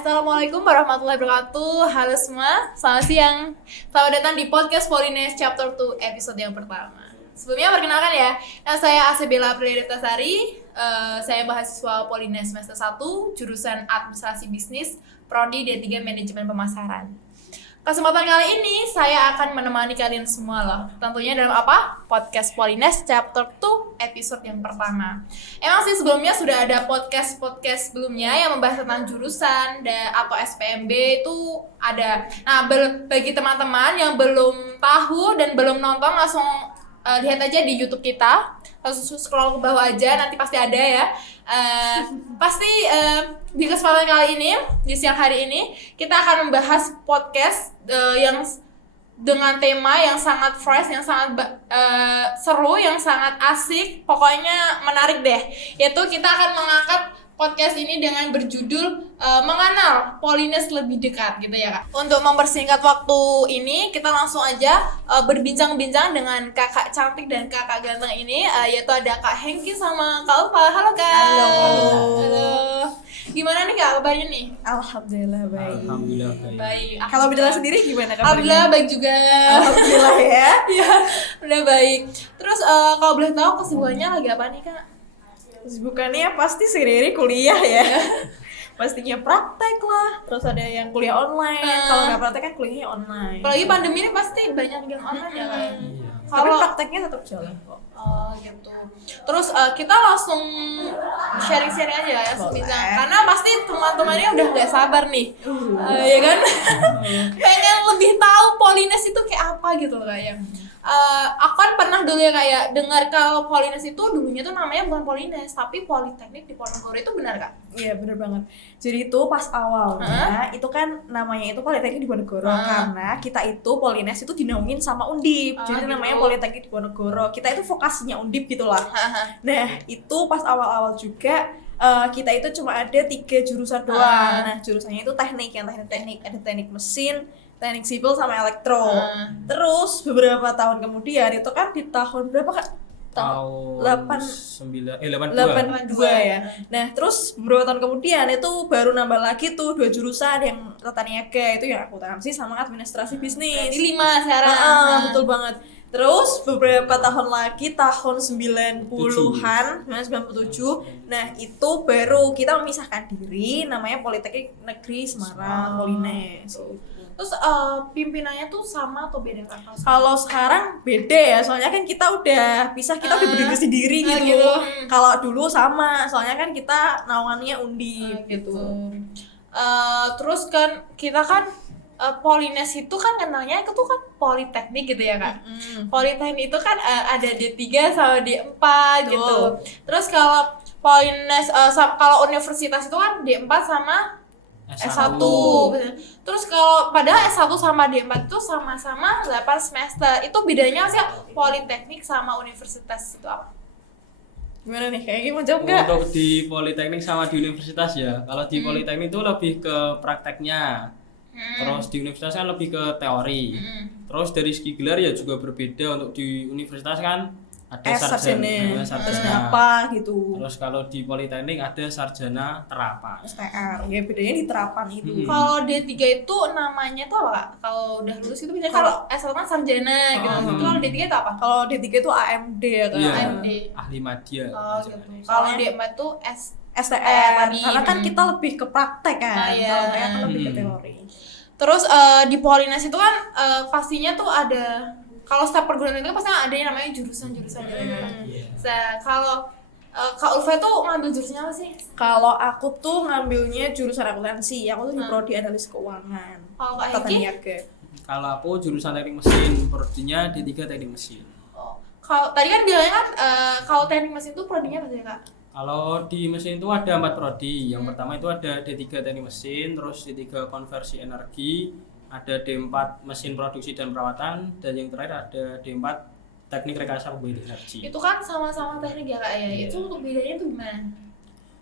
Assalamualaikum warahmatullahi wabarakatuh. Halo semua, selamat siang. Selamat datang di podcast Polines Chapter 2 episode yang pertama. Sebelumnya perkenalkan ya, nama saya Asebella Priyadetasari. Saya mahasiswa Polines semester 1, jurusan Administrasi Bisnis, Prodi D3 Manajemen Pemasaran. Kesempatan kali ini saya akan menemani kalian semua loh. Tentunya dalam apa? Podcast Polines Chapter 2 episode yang pertama. Emang sih sebelumnya sudah ada podcast sebelumnya yang membahas tentang jurusan atau SPMB itu ada. Nah, bagi teman-teman yang belum tahu dan belum nonton langsung lihat aja di YouTube kita. Langsung scroll ke bawah aja, nanti pasti ada ya. Di kesempatan kali ini, di siang hari ini, kita akan membahas podcast yang dengan tema yang sangat fresh, yang sangat seru, yang sangat asik, pokoknya menarik deh. Yaitu kita akan mengangkat podcast ini dengan berjudul mengenal Polines lebih dekat gitu ya Kak. Untuk mempersingkat waktu ini, kita langsung aja berbincang-bincang dengan kakak cantik dan kakak ganteng ini, yaitu ada Kak Hengki sama Kak Ulfa. Halo Kak. Halo. Gimana nih Kak kabarnya nih? Alhamdulillah baik. Alhamdulillah Baik. Kalau Bidala sendiri gimana kabarnya? Alhamdulillah baik juga. Alhamdulillah ya. Iya, udah baik. Terus kalau boleh tahu kesibukannya lagi apa nih Kak? Kesibukannya pasti sehari-hari kuliah ya. Pastinya praktek lah. Terus ada yang kuliah online. Kalau nggak praktek kan kuliahnya online. Apalagi pandemi ini pasti banyak yang online ya Kak. Tapi Kalau prakteknya tetap jalan kok. oh gitu. Terus kita langsung sharing-sharing aja ya sebincang. Karena pasti teman-temannya udah gak sabar nih. Ya kan? Pengen lebih tahu Polines itu kayak apa gitu loh kayak. Aku kan pernah dulu ya kayak dengar kalau Polines itu dulunya tuh namanya bukan Polines tapi Politeknik Diponegoro, itu benar Kak? Iya bener banget. Jadi itu pas awalnya itu kan namanya itu Politeknik Diponegoro karena kita itu Polines itu dinaungin sama Undip. Jadi namanya Politeknik Diponegoro. Kita itu vokasinya Undip gitulah. Nah itu pas awal-awal juga kita itu cuma ada 3 jurusan doang. Nah jurusannya itu teknik, yang teknik ada teknik mesin, teknik sipil sama elektro. Terus beberapa tahun kemudian itu kan di tahun berapa Kak? Tahun 82 82 ya. Nah, terus beberapa tahun kemudian itu baru nambah lagi tuh 2 jurusan, yang tata niaga itu yang akuntansi sama administrasi bisnis. Ini 5 sekarang. Betul banget. Terus beberapa tahun lagi tahun 90-an, 97. Nah, itu baru kita memisahkan diri namanya Politeknik Negeri Semarang Polines. Terus pimpinannya tuh sama atau beda Kak? Kalau sekarang beda ya, soalnya kan kita udah pisah, kita udah berdiri sendiri gitu. Kalau dulu sama, soalnya kan kita naungannya Undip gitu. Terus kan kita kan Polines itu kan kenalnya itu kan Politeknik gitu ya Kak. Politeknik itu kan ada D3 sama D4 gitu. Terus kalau Polines kalau universitas itu kan D4 sama S1. Terus kalau padahal S1 sama D4 itu sama-sama 8 semester. Itu bedanya sih Politeknik sama universitas itu apa? Gimana nih? Kayaknya mau jawab nggak? Untuk di Politeknik sama di universitas ya. Kalau di Politeknik itu lebih ke prakteknya. Terus di universitas kan lebih ke teori. Terus dari segi gelar ya juga berbeda. Untuk di universitas kan ada sarjana apa gitu. Terus kalau di Politeknik ada sarjana terapan. STR. Ya bedanya di terapan itu. Kalau D3 itu namanya tuh apa Kak? Kalau udah lulus itu biasanya kalau S1 kan sarjana gitu. Itu kalau D3 itu apa? Kalau D3 itu AMD ya kan. Iya, AMD. ahli media. Oh gitu. Kalau D4 itu STR. Karena kan kita lebih ke praktek kan. Iya. Kalau mereka kan lebih ke teori. Terus di Polines itu kan pastinya tuh ada, kalau setiap perguruan itu kan pasti ada yang namanya jurusan-jurusan gitu kan. Kalau Kak Ulfa tuh ngambil jurusannya apa sih? Kalau aku tuh ngambilnya jurusan akuntansi. Aku tuh di prodi analis keuangan. Kalau Kak Tata Hengki? niaga. Kalau aku jurusan teknik mesin, prodinya D3 teknik mesin. Kalau tadi kan bilangnya kan kalau teknik mesin itu prodinya apa sih Kak? Kalau di mesin itu ada 4 prodi. Yang pertama itu ada D3 teknik mesin, terus D3 konversi energi, ada D4 mesin produksi dan perawatan, dan yang terakhir ada D4 teknik rekayasa pembangkit energi. Itu kan sama-sama teknik ya Kak ya. Itu untuk bedanya itu gimana?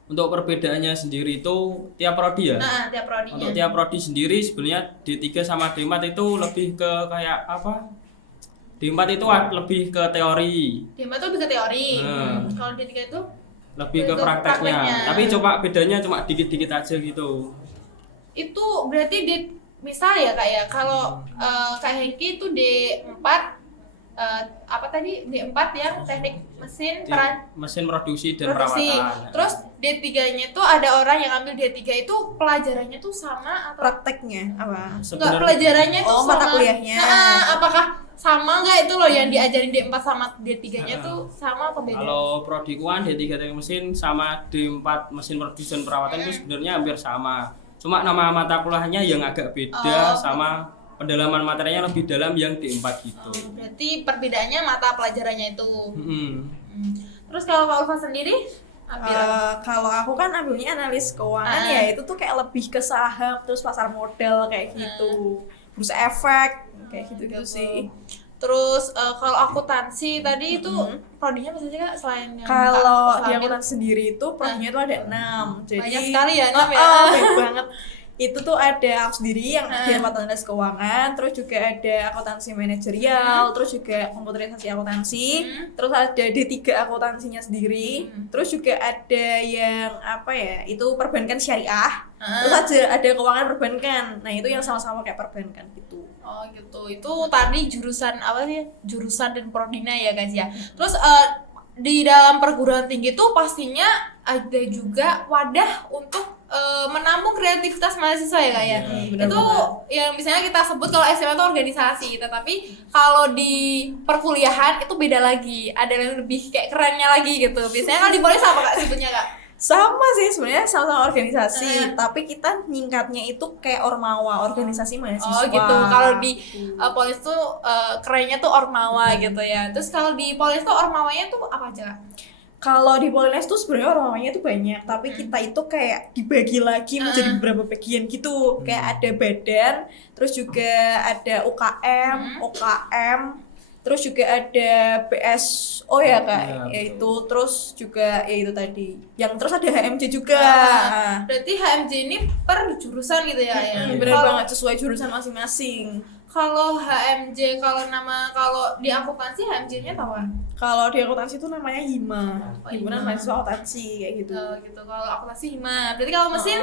Untuk perbedaannya sendiri itu tiap prodi ya. Nah, tiap prodinya. Untuk tiap prodi sendiri sebenarnya D3 sama D4 itu lebih ke kayak apa? D4 itu lebih ke teori. D4 itu lebih ke teori. Kalau D3 itu lebih ke prakteknya. Tapi coba bedanya cuma dikit-dikit aja gitu. itu berarti misal ya Kak ya, kalau Kak Hengki itu D4 apa tadi D4 yang teknik mesin mesin produksi dan produksi. perawatan. Terus D3-nya itu ada orang yang ambil D3 itu pelajarannya tuh sama atau Prakteknya apa? enggak, pelajarannya tuh sama mata kuliahnya. apakah sama enggak itu loh yang diajarin D4 sama D3-nya tuh sama apa beda? Kalau prodikuan D3 teknik mesin sama D4 mesin produksi dan perawatan itu sebenarnya hampir sama. Cuma nama mata kuliahnya yang agak beda sama pendalaman materinya lebih dalam yang D4 gitu. Berarti perbedaannya mata pelajarannya itu. Hmm. Terus kalau Kak Ulfa sendiri ambil Kalau aku kan ambilnya analis keuangan ya itu tuh kayak lebih ke saham terus pasar modal kayak gitu, bursa efek kayak gitu sih. Terus kalau akuntansi tadi itu prodinya apa saja Kak selain yang Kalau Kak di ambil? akuntansi sendiri itu prodinya tuh ada 6. Jadi Banyak sekali ya, 6 ya. Banyak banget. Itu tuh ada aku sendiri yang di analis keuangan, terus juga ada akuntansi manajerial, terus juga komputerisasi akuntansi, terus ada D3 akuntansinya sendiri, terus juga ada yang apa ya, itu perbankan syariah, terus ada keuangan perbankan. Nah, itu yang sama-sama kayak perbankan gitu. Oh gitu, itu tadi jurusan apa sih? Jurusan dan prodina ya guys ya. Terus di dalam perguruan tinggi tuh pastinya ada juga wadah untuk menampung kreativitas mahasiswa ya Kak ya. benar Itu banget. yang misalnya kita sebut kalau SMA itu organisasi, tetapi kalau di perkuliahan itu beda lagi. Ada yang lebih kayak kerennya lagi gitu. Biasanya kalau di Polis apa Kak sebutnya Kak? Sama sih sebenarnya sama-sama organisasi, tapi kita nyingkatnya itu kayak Ormawa, organisasi mahasiswa. Oh gitu. Kalau di Polis tuh kerennya tuh Ormawa gitu ya. Terus kalau di Polis tuh Ormawanya tuh apa aja Kak? Kalau di Polines tuh sebenarnya Ormawanya itu banyak, tapi kita itu kayak dibagi lagi menjadi beberapa bagian gitu. Kayak ada badan, terus juga ada UKM, OKM, terus juga ada BSO ya Kak, yaitu terus juga ya itu tadi. Yang terus ada HMJ juga. Berarti HMJ ini per jurusan gitu ya? Bener banget sesuai jurusan masing-masing. Kalau HMJ, kalau di akuntansi HMJ-nya tahu kan? Kalau di akuntansi itu namanya HIMA, himpunan HIMA. mahasiswa akuntansi kayak gitu. Gitu. Kalau akuntansi HIMA. Berarti kalau mesin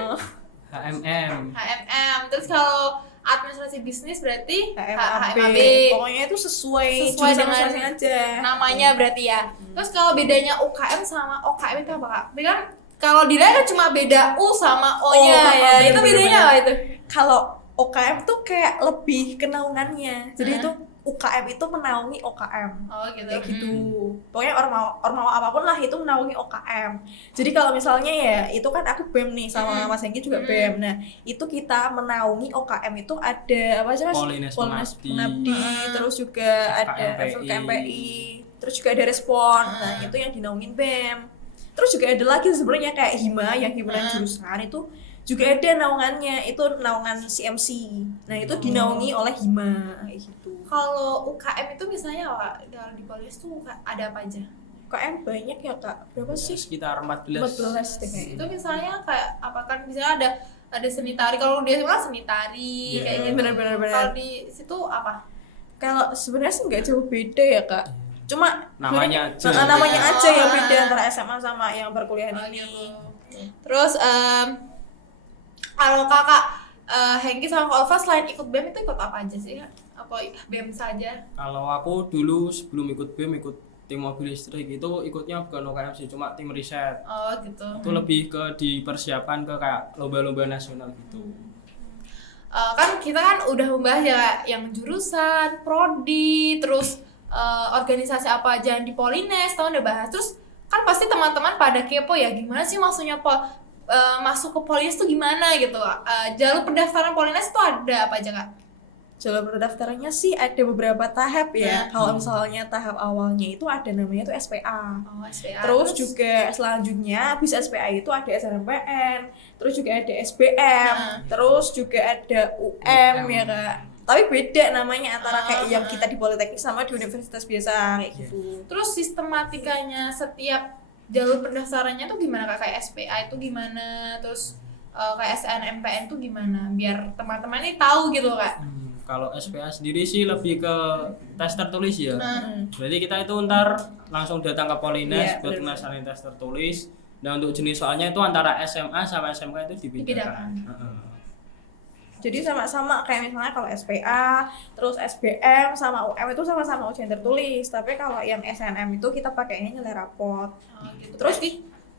HMM. HMM. Terus kalau administrasi bisnis berarti HMAB. HMAB. Pokoknya itu sesuai Sesuai jurusan dengan masing-masing aja. namanya berarti ya. Terus kalau bedanya UKM sama OKM itu apa Kak? Berarti kan kalau dilihat kan cuma beda U sama O-nya ya. Itu bedanya apa itu? Kalau OKM tuh kayak lebih kenaungannya. Jadi itu UKM itu menaungi OKM. Oh gitu. Kayak gitu. Pokoknya ormawa apapun lah itu menaungi OKM. Jadi kalau misalnya ya itu kan aku BEM nih sama Mas Hengki juga BEM. Nah, itu kita menaungi OKM itu ada apa aja Mas? Polines Pengabdi, terus juga ada FKMPI, terus juga ada Respon. Nah, itu yang dinaungin BEM. Terus juga ada lagi sebenarnya kayak HIMA yang himpunan jurusan itu juga ada naungannya, itu naungan CMC. Nah, itu dinaungi oleh HIMA kayak gitu. Kalau UKM itu misalnya apa? Kalau di Polis tuh ada apa aja? UKM banyak ya Kak? Berapa sih? Sekitar 14. 14 deh kayaknya. Itu misalnya kayak apa kan misalnya ada seni tari, kalau di SMA seni tari kayak gitu. Benar-benar. Kalau di situ apa? Kalau sebenarnya sih nggak jauh beda ya Kak. Cuma Namanya aja. namanya aja yang beda antara SMA sama yang perkuliahan ini. Terus kalau Kakak Hengki sama Kak Ulfa selain ikut BEM itu ikut apa aja sih Kak? Apa BEM saja? Kalau aku dulu sebelum ikut BEM ikut tim mobil listrik itu ikutnya bukan UKM sih, cuma tim riset. Oh gitu. Itu lebih ke dipersiapkan ke kayak lomba-lomba nasional gitu. Kan kita kan udah membahas ya Kak, yang jurusan, prodi, terus organisasi apa aja di Polines, tahun udah bahas. Terus kan pasti teman-teman pada kepo ya, gimana sih maksudnya masuk ke Polines tuh gimana gitu Kak? Jalur pendaftaran Polines tuh ada apa aja Kak? Jalur pendaftarannya sih ada beberapa tahap ya. Kalau misalnya tahap awalnya itu ada namanya tuh SPA. Oh, SPA. Terus juga selanjutnya habis SPA itu ada SNMPN, terus juga ada SBM, terus juga ada UM ya Kak. Tapi beda namanya antara kayak yang kita di Politeknik sama di universitas biasa kayak gitu. Terus sistematikanya setiap jalur pendaftarannya tuh gimana Kak? Kayak SPA itu gimana? Terus kayak SNMPN tuh gimana? Biar teman-teman ini tahu gitu Kak. Kalau SPA sendiri sih lebih ke tes tertulis ya. Berarti kita itu ntar langsung datang ke Polines buat ngelaksanain tes tertulis. Nah untuk jenis soalnya itu antara SMA sama SMK itu dibedakan. Jadi sama-sama kayak misalnya kalau SPA, terus SBM sama UM itu sama-sama ujian tertulis. Tapi kalau yang SNM itu kita pakainya nilai rapot. Oh, gitu. Terus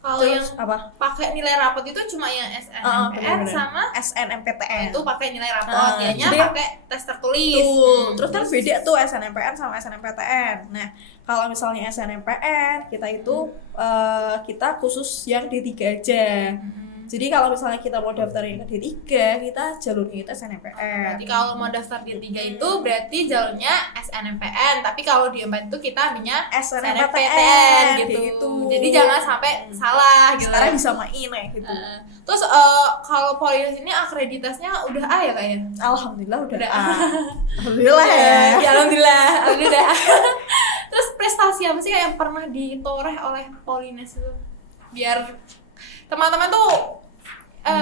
kalau yang apa? pakai nilai rapot itu cuma yang SNMPTN bener-bener. sama SNMPTN. itu pakai nilai rapot, dianya jadi pakai tes tertulis. Terus kan beda tuh SNMPN sama SNMPTN. Nah, kalau misalnya SNMPN kita itu kita khusus yang D3 aja. Jadi kalau misalnya kita mau daftarin ke D3, kita jalurnya itu SNMPN. Berarti kalau mau daftar di 3 itu berarti jalurnya SNMPN, tapi kalau di 4 itu kita ambilnya SNMPTN gitu. Jadi jangan sampai salah gitu. Sekarang bisa main ya gitu. Terus kalau Polines ini akreditasinya udah A ya Kak ya? Alhamdulillah udah Udah. A. Alhamdulillah ya. Ya, alhamdulillah. Terus prestasi apa sih Kak yang pernah ditoreh oleh Polines itu? Biar teman-teman tuh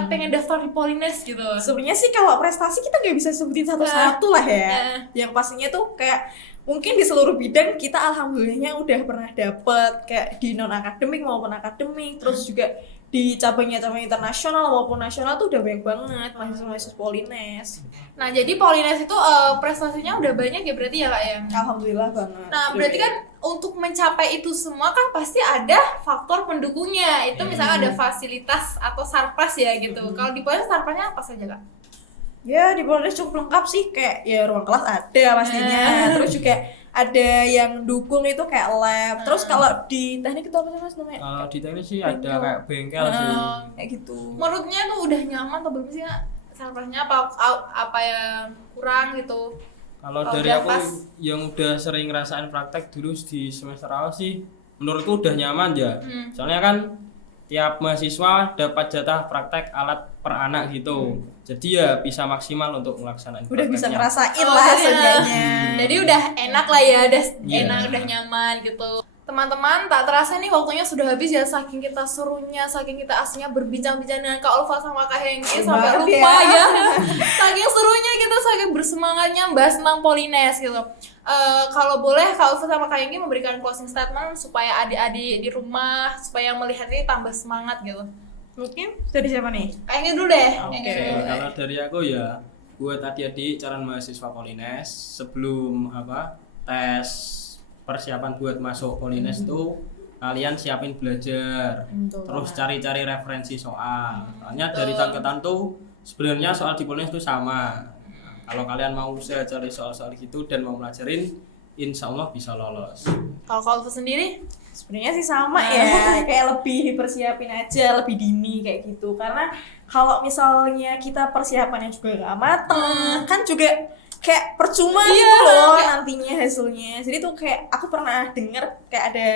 pengen daftar di Polines gitu. Sebenarnya sih kalau prestasi kita nggak bisa sebutin satu-satu lah ya. Yang pastinya tuh kayak mungkin di seluruh bidang kita alhamdulillahnya udah pernah dapet kayak di non akademik maupun akademik, terus juga di cabang-cabang internasional maupun nasional tuh udah banyak banget mahasiswa Polines. Nah jadi Polines itu prestasinya udah banyak ya berarti ya Kak ya? Alhamdulillah banget. Nah berarti kan untuk mencapai itu semua kan pasti ada faktor pendukungnya. Itu misalnya ada fasilitas atau sarpras ya gitu. Kalau di Polines sarprasnya apa saja Kak? Ya di Polines cukup lengkap sih, kayak ya ruang kelas ada pastinya, terus juga ada yang dukung itu kayak lab. Terus kalau di teknik itu apa sih Mas namanya? Kalau di teknik sih ada kayak bengkel sih. Kayak gitu. Menurutnya tuh udah nyaman atau belum sih Kak? Sarprasnya apa yang kurang gitu? Kalau Oh, dari udah aku pas. yang udah sering ngerasain praktek dulu di semester awal sih, menurutku udah nyaman ya. Soalnya kan tiap mahasiswa dapat jatah praktek alat per anak gitu. Jadi ya bisa maksimal untuk melaksanakan Udah bisa prakteknya. ngerasain Oh, lah jadi- seenggaknya. Jadi udah enak lah ya, udah Iya. enak, udah nyaman gitu. Teman-teman, tak terasa nih waktunya sudah habis ya, saking kita serunya, saking kita aslinya berbincang-bincang dengan Kak Ulfa sama Kak Hengki sampai Banget lupa ya. ya. Saking serunya kita, saking bersemangatnya bahas tentang Polines gitu. Kalau boleh Kak Ulfa sama Kak Hengki memberikan closing statement supaya adik-adik di rumah supaya melihat ini tambah semangat gitu. Mungkin dari siapa nih? Kak Hengki dulu deh. Oke. Hengki dulu deh. Kalau dari aku ya buat adik-adik calon mahasiswa Polines sebelum tes persiapan buat masuk Polines tuh kalian siapin belajar, Betul. terus cari-cari referensi soal. Soalnya dari tahun ke tahun tuh sebenarnya soal di Polines tuh sama. Kalau kalian mau usaha cari soal-soal gitu dan mau pelajarin, insya Allah bisa lolos. Kalau Kak Ulfa sendiri? Sebenarnya sih sama ya, kayak lebih dipersiapin aja, lebih dini kayak gitu. Karena kalau misalnya kita persiapannya juga nggak mateng, kan juga kayak percuma gitu loh nantinya hasilnya. Jadi tuh kayak aku pernah denger kayak ada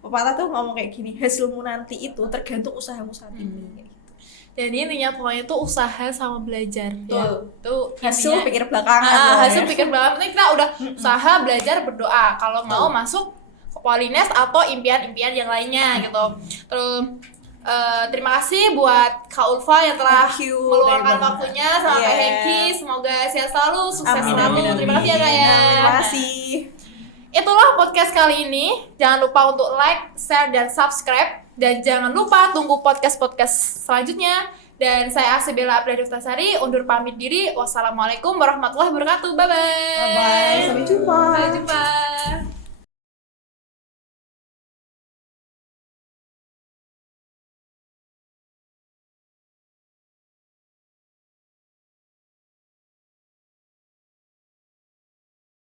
pepatah tuh ngomong kayak gini, hasilmu nanti itu tergantung usahamu saat ini. Kayak gitu. Jadi intinya pokoknya itu usaha sama belajar ya. Betul. Tuh Hasil intinya. pikir belakangan. loh Hasil ya. pikir belakangan penting kita udah usaha, belajar, berdoa kalau mau masuk ke Polines atau impian-impian yang lainnya gitu. Terus terima kasih buat Kak Ulfa yang telah Thank you, meluangkan dari waktunya sama Kak Yeah. Hengki. Semoga sehat selalu, sukses Amin, selalu. amin, Terima kasih ya Kak ya. Terima kasih. Itulah podcast kali ini. Jangan lupa untuk like, share, dan subscribe. Dan jangan lupa tunggu podcast-podcast selanjutnya. Dan saya Asebela April Duftasari undur pamit diri. Wassalamualaikum warahmatullahi wabarakatuh. Bye-bye. Bye-bye.